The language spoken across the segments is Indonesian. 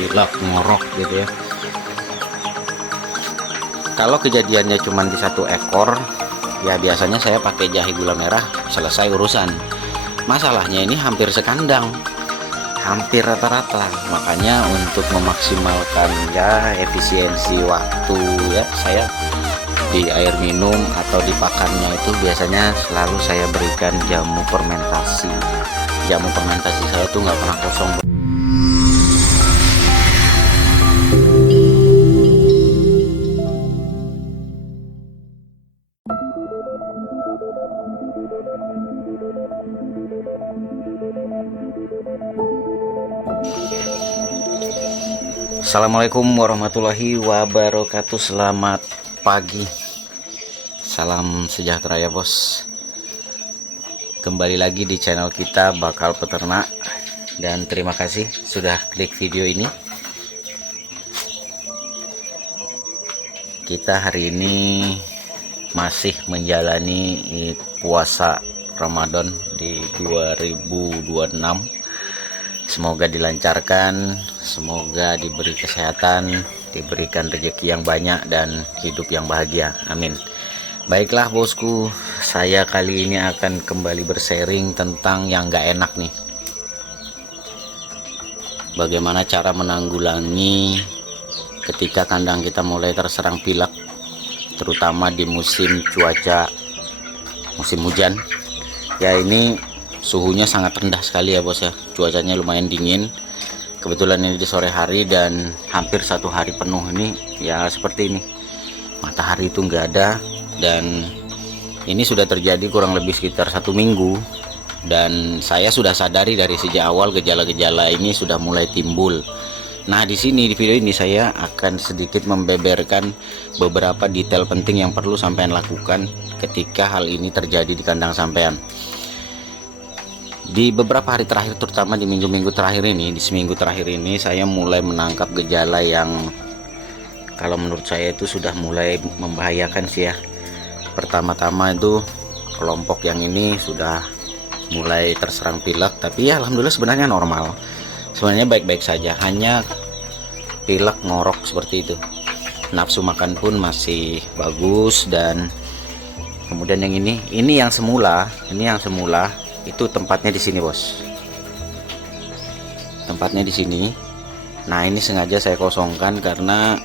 pilek, ngorok gitu ya. Kalau kejadiannya cuma di satu ekor, ya biasanya saya pakai jahe gula merah, selesai urusan. Masalahnya ini hampir sekandang, hampir rata-rata. Makanya untuk memaksimalkan ya efisiensi waktu ya, saya di air minum atau di pakannya itu biasanya selalu saya berikan jamu fermentasi. Jamu fermentasi saya tuh nggak pernah kosong. Assalamualaikum warahmatullahi wabarakatuh. Selamat pagi, salam sejahtera ya bos. Kembali lagi di channel kita Bakal Peternak, dan terima kasih sudah klik video ini. Kita hari ini masih menjalani puasa Ramadan di 2026. Semoga dilancarkan, semoga diberi kesehatan, diberikan rezeki yang banyak dan hidup yang bahagia. Amin. Baiklah bosku, saya kali ini akan kembali bersharing tentang yang gak enak nih. Bagaimana cara menanggulangi ketika kandang kita mulai terserang pilek, terutama di musim cuaca musim hujan. Ya ini suhunya sangat rendah sekali ya bos ya, cuacanya lumayan dingin. Kebetulan ini di sore hari dan hampir satu hari penuh ini ya seperti ini, matahari itu nggak ada. Dan ini sudah terjadi kurang lebih sekitar 1 minggu, dan saya sudah sadari dari sejak awal gejala-gejala ini sudah mulai timbul. Nah di sini di video ini saya akan sedikit membeberkan beberapa detail penting yang perlu sampean lakukan ketika hal ini terjadi di kandang sampean. Di beberapa hari terakhir, terutama di minggu-minggu terakhir ini, di seminggu terakhir ini saya mulai menangkap gejala yang kalau menurut saya itu sudah mulai membahayakan sih ya. Pertama-tama itu kelompok yang ini sudah mulai terserang pilek, tapi ya alhamdulillah sebenarnya normal, sebenarnya baik-baik saja, hanya pilek ngorok seperti itu. Nafsu makan pun masih bagus. Dan kemudian yang ini yang semula itu tempatnya di sini bos, tempatnya di sini. Nah ini sengaja saya kosongkan karena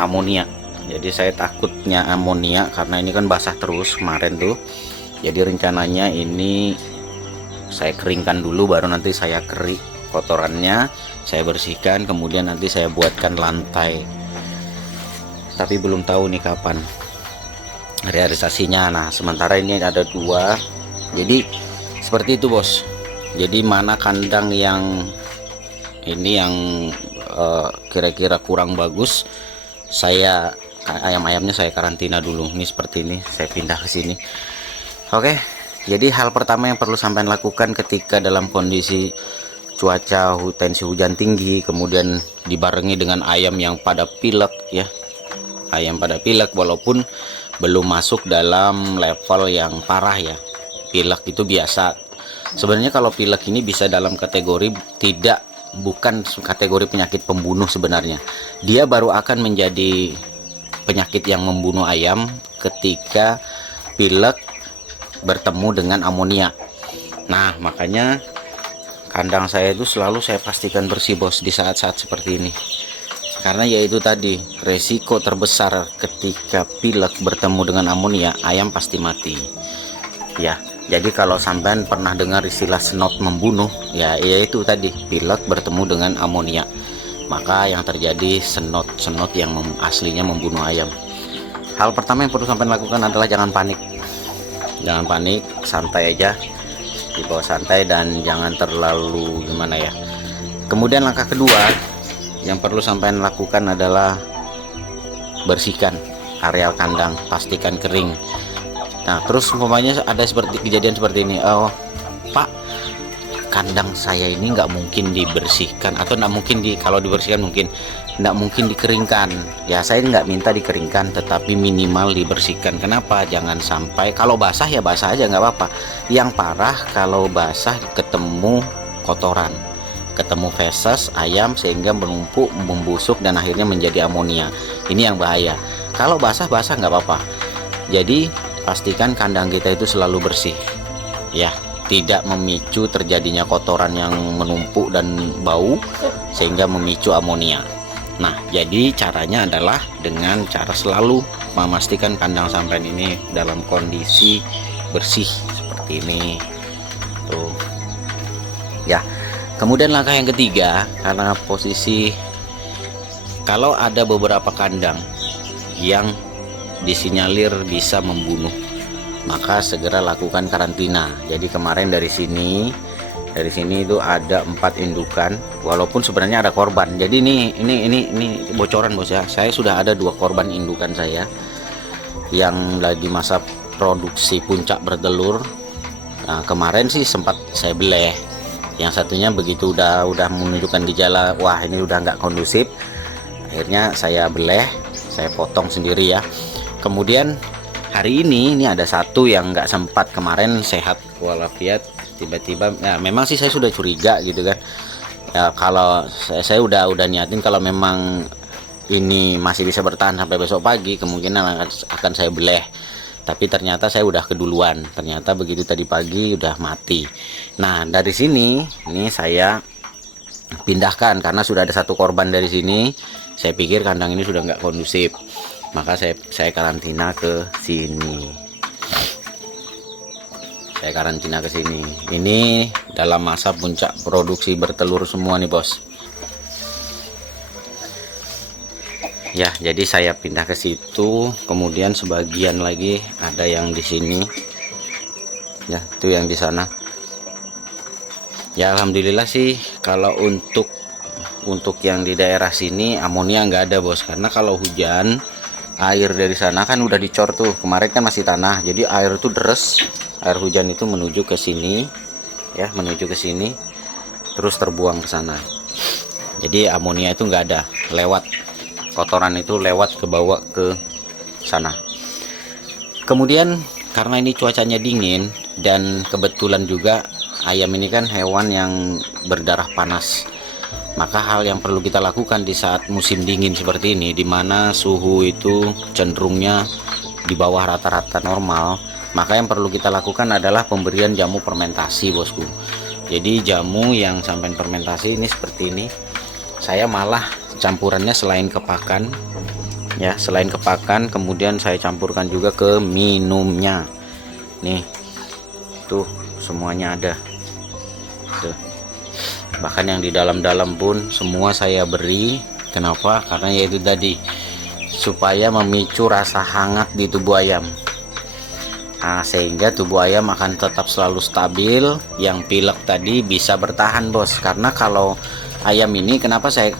amonia. Jadi saya takutnya amonia karena ini kan basah terus kemarin tuh. Jadi rencananya ini saya keringkan dulu, baru nanti saya kerik kotorannya, saya bersihkan, kemudian nanti saya buatkan lantai. Tapi belum tahu nih kapan realisasinya. Nah sementara ini ada 2. Jadi seperti itu bos. Jadi mana kandang yang ini yang kira-kira kurang bagus, saya ayam-ayamnya saya karantina dulu. Ini seperti ini, saya pindah ke sini. Oke, jadi hal pertama yang perlu sampai lakukan ketika dalam kondisi cuaca tensi hujan tinggi, kemudian dibarengi dengan ayam yang pada pilek ya, ayam pada pilek walaupun belum masuk dalam level yang parah ya. Pilek itu biasa. Sebenarnya kalau pilek ini bisa dalam kategori bukan kategori penyakit pembunuh sebenarnya. Dia baru akan menjadi penyakit yang membunuh ayam ketika pilek bertemu dengan amonia. Nah, makanya kandang saya itu selalu saya pastikan bersih bos di saat-saat seperti ini. Karena yaitu tadi, resiko terbesar ketika pilek bertemu dengan amonia, ayam pasti mati. Ya. Jadi kalau sampean pernah dengar istilah senot membunuh, ya itu tadi pilek bertemu dengan amonia, maka yang terjadi senot yang aslinya membunuh ayam. Hal pertama yang perlu sampean lakukan adalah jangan panik, santai aja, dibawa santai dan jangan terlalu gimana ya. Kemudian langkah kedua yang perlu sampean lakukan adalah bersihkan areal kandang, pastikan kering. Nah terus umpamanya ada seperti kejadian seperti ini, oh Pak, kandang saya ini nggak mungkin dibersihkan, atau nggak mungkin kalau dibersihkan mungkin nggak mungkin dikeringkan. Ya saya nggak minta dikeringkan, tetapi minimal dibersihkan. Kenapa? Jangan sampai kalau basah ya basah aja nggak apa-apa. Yang parah kalau basah ketemu kotoran, ketemu feses ayam sehingga menumpuk, membusuk, dan akhirnya menjadi amonia. Ini yang bahaya. Kalau basah-basah nggak apa-apa. Jadi pastikan kandang kita itu selalu bersih ya, tidak memicu terjadinya kotoran yang menumpuk dan bau sehingga memicu amonia. Nah, jadi caranya adalah dengan cara selalu memastikan kandang sampan ini dalam kondisi bersih seperti ini tuh ya. Kemudian langkah yang ketiga, karena posisi kalau ada beberapa kandang yang disinyalir bisa membunuh, maka segera lakukan karantina. Jadi kemarin dari sini itu ada 4 indukan, walaupun sebenarnya ada korban. Jadi ini bocoran bos ya. Saya sudah ada 2 korban indukan saya yang lagi masa produksi puncak bertelur. Nah, kemarin sih sempat saya beleh. Yang satunya begitu udah menunjukkan gejala, wah ini udah nggak kondusif, akhirnya saya beleh, saya potong sendiri ya. Kemudian hari ini ada satu yang nggak sempat, kemarin sehat walafiat, tiba-tiba ya memang sih saya sudah curiga gitu kan ya. Kalau saya udah niatin kalau memang ini masih bisa bertahan sampai besok pagi, kemungkinan akan saya beleh. Tapi ternyata saya udah keduluan, ternyata begitu tadi pagi udah mati. Nah, dari sini ini saya pindahkan karena sudah ada 1 korban dari sini. Saya pikir kandang ini sudah nggak kondusif, maka saya karantina ke sini. Saya karantina ke sini. Ini dalam masa puncak produksi bertelur semua nih bos. Ya, jadi saya pindah ke situ, kemudian sebagian lagi ada yang di sini. Ya, itu yang di sana. Ya, alhamdulillah sih kalau untuk yang di daerah sini amonia nggak ada bos, karena kalau hujan air dari sana kan udah dicor tuh. Kemarin kan masih tanah, jadi air itu deres, air hujan itu menuju ke sini ya, menuju ke sini terus terbuang ke sana. Jadi amonia itu nggak ada, lewat kotoran itu lewat ke bawah ke sana. Kemudian karena ini cuacanya dingin dan kebetulan juga ayam ini kan hewan yang berdarah panas, maka hal yang perlu kita lakukan di saat musim dingin seperti ini, dimana suhu itu cenderungnya di bawah rata-rata normal, maka yang perlu kita lakukan adalah pemberian jamu fermentasi bosku. Jadi jamu yang sampai fermentasi ini seperti ini, saya malah campurannya selain ke pakan ya, selain ke pakan, kemudian saya campurkan juga ke minumnya. Nih tuh semuanya ada tuh. Bahkan yang di dalam-dalam pun semua saya beri. Kenapa? Karena yaitu tadi supaya memicu rasa hangat di tubuh ayam. Nah, sehingga tubuh ayam akan tetap selalu stabil. Yang pilek tadi bisa bertahan bos. Karena kalau ayam ini, kenapa saya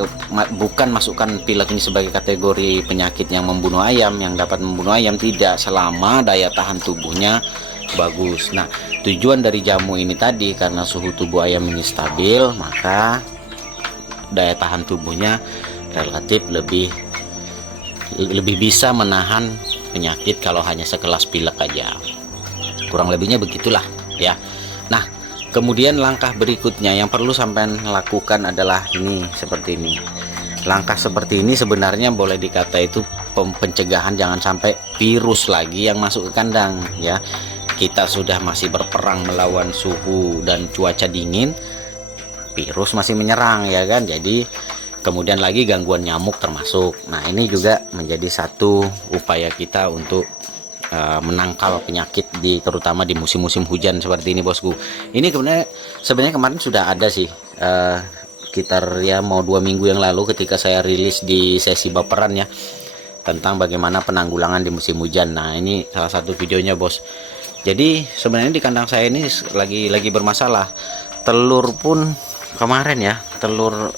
bukan masukkan pilek ini sebagai kategori penyakit yang membunuh ayam, yang dapat membunuh ayam, tidak, selama daya tahan tubuhnya bagus. Nah, tujuan dari jamu ini tadi karena suhu tubuh ayam ini stabil, maka daya tahan tubuhnya relatif lebih bisa menahan penyakit kalau hanya sekelas pilek aja. Kurang lebihnya begitulah ya. Nah, kemudian langkah berikutnya yang perlu sampai lakukan adalah ini, seperti ini. Langkah seperti ini sebenarnya boleh dikata itu pencegahan jangan sampai virus lagi yang masuk ke kandang ya. Kita sudah masih berperang melawan suhu dan cuaca dingin, virus masih menyerang ya kan. Jadi kemudian lagi gangguan nyamuk termasuk. Nah, ini juga menjadi satu upaya kita untuk menangkal penyakit terutama di musim-musim hujan seperti ini bosku. Ini sebenarnya kemarin sudah ada sih sekitar ya mau 2 minggu yang lalu ketika saya rilis di sesi baperan ya, tentang bagaimana penanggulangan di musim hujan. Nah, ini salah satu videonya bos. Jadi sebenarnya di kandang saya ini lagi bermasalah. Telur pun kemarin ya, telur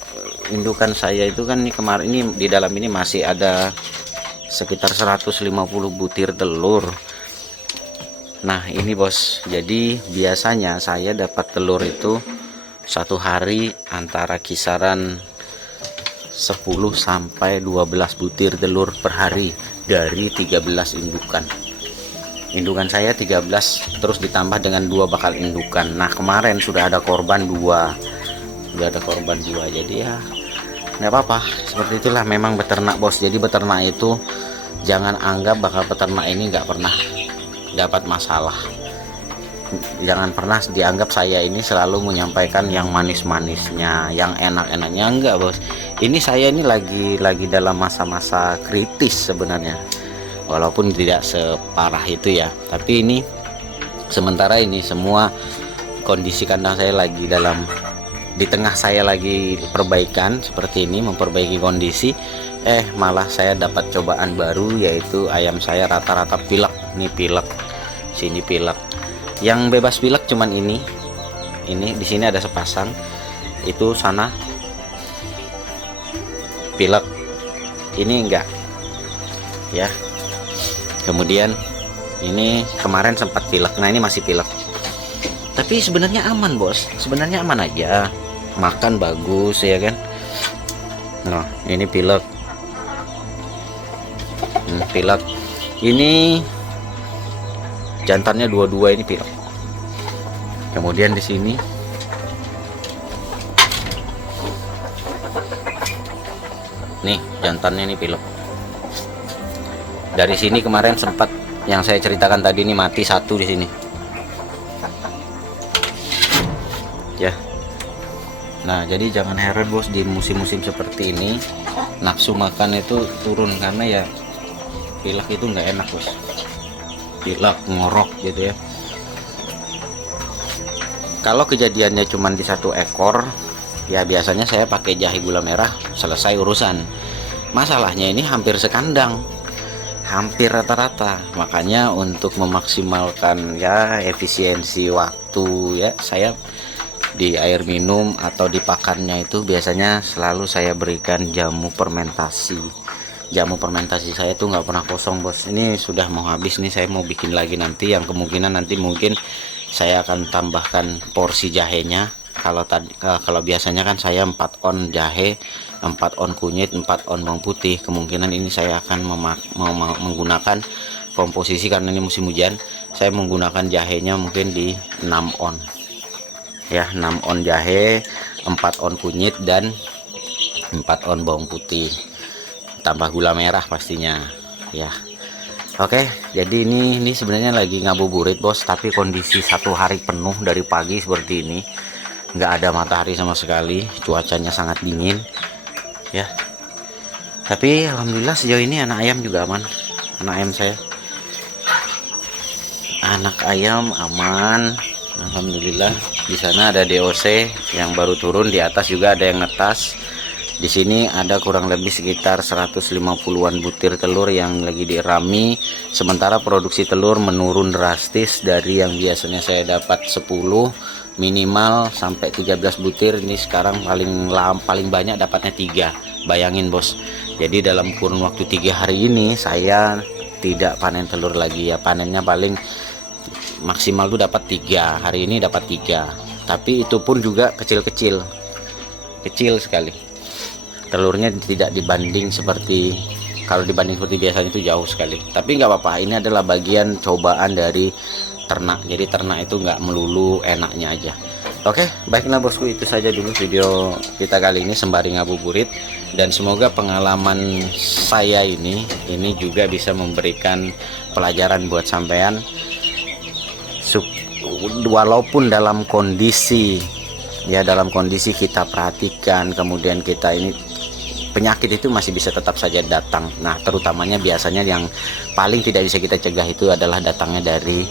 indukan saya itu kan kemarin ini di dalam ini masih ada sekitar 150 butir telur. Nah, ini bos, jadi biasanya saya dapat telur itu 1 hari antara kisaran 10 sampai 12 butir telur per hari dari 13 indukan. Indukan saya 13 terus ditambah dengan 2 bakal indukan. Nah, kemarin sudah ada korban 2. udah ada korban jiwa. Jadi ya nggak apa-apa, seperti itulah memang beternak bos. Jadi beternak itu jangan anggap bakal peternak ini nggak pernah dapat masalah. Jangan pernah dianggap saya ini selalu menyampaikan yang manis-manisnya, yang enak-enaknya. Enggak bos, ini saya ini lagi dalam masa-masa kritis sebenarnya, walaupun tidak separah itu ya. Tapi ini sementara ini semua kondisi kandang saya lagi di tengah saya lagi perbaikan seperti ini, memperbaiki kondisi. Malah saya dapat cobaan baru, yaitu ayam saya rata-rata pilek. Nih pilek, sini pilek. Yang bebas pilek cuman ini di sini ada sepasang, itu sana pilek, ini enggak ya. Kemudian ini kemarin sempat pilek, nah ini masih pilek. Tapi sebenarnya aman bos, sebenarnya aman aja, makan bagus ya kan. Nah ini pilek, pilek. Ini jantannya dua-dua ini pilek. Kemudian di sini nih jantannya ini pilek. Dari sini kemarin sempat yang saya ceritakan tadi ini mati satu di sini. Ya. Nah, jadi jangan heran bos, di musim-musim seperti ini nafsu makan itu turun karena ya pilek itu nggak enak bos. Pilek ngorok gitu ya. Kalau kejadiannya cuma di satu ekor, ya biasanya saya pakai jahe gula merah, selesai urusan. Masalahnya ini hampir sekandang, hampir rata-rata. Makanya untuk memaksimalkan ya efisiensi waktu ya, saya di air minum atau di pakannya itu biasanya selalu saya berikan jamu fermentasi. Jamu fermentasi saya tuh nggak pernah kosong bos. Ini sudah mau habis nih, saya mau bikin lagi nanti, yang kemungkinan nanti mungkin saya akan tambahkan porsi jahenya. Kalau biasanya kan saya 4 on jahe, 4 on kunyit, 4 on bawang putih. Kemungkinan ini saya akan menggunakan komposisi, karena ini musim hujan, saya menggunakan jahenya mungkin di 6 on ya, 6 on jahe, 4 on kunyit, dan 4 on bawang putih, tambah gula merah pastinya ya. Oke, jadi ini sebenarnya lagi ngabuburit bos, tapi kondisi satu hari penuh dari pagi seperti ini, nggak ada matahari sama sekali, cuacanya sangat dingin ya. Tapi alhamdulillah sejauh ini anak ayam juga aman. Anak ayam aman, alhamdulillah. Di sana ada DOC yang baru turun, di atas juga ada yang ngetas. Di sini ada kurang lebih sekitar 150-an butir telur yang lagi dirami. Sementara produksi telur menurun drastis dari yang biasanya saya dapat 10 minimal sampai 13 butir. Ini sekarang paling banyak dapatnya 3. Bayangin bos. Jadi dalam kurun waktu 3 hari ini saya tidak panen telur lagi ya. Panennya paling maksimal tuh dapat 3. Hari ini dapat 3. Tapi itu pun juga kecil sekali. Telurnya tidak dibanding seperti, kalau dibanding seperti biasanya itu jauh sekali. Tapi nggak apa-apa, ini adalah bagian cobaan dari ternak. Jadi ternak itu nggak melulu enaknya aja. Oke, baiklah bosku, itu saja dulu video kita kali ini sembari ngabuburit. Dan semoga pengalaman saya ini juga bisa memberikan pelajaran buat sampean. Walaupun dalam kondisi kita perhatikan, kemudian kita ini penyakit itu masih bisa tetap saja datang. Nah, terutamanya biasanya yang paling tidak bisa kita cegah itu adalah datangnya dari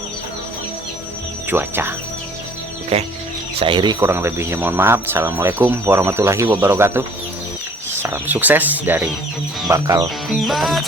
cuaca. Oke, saya akhiri, kurang lebihnya mohon maaf. Assalamualaikum warahmatullahi wabarakatuh. Salam sukses dari Bakal Peternak.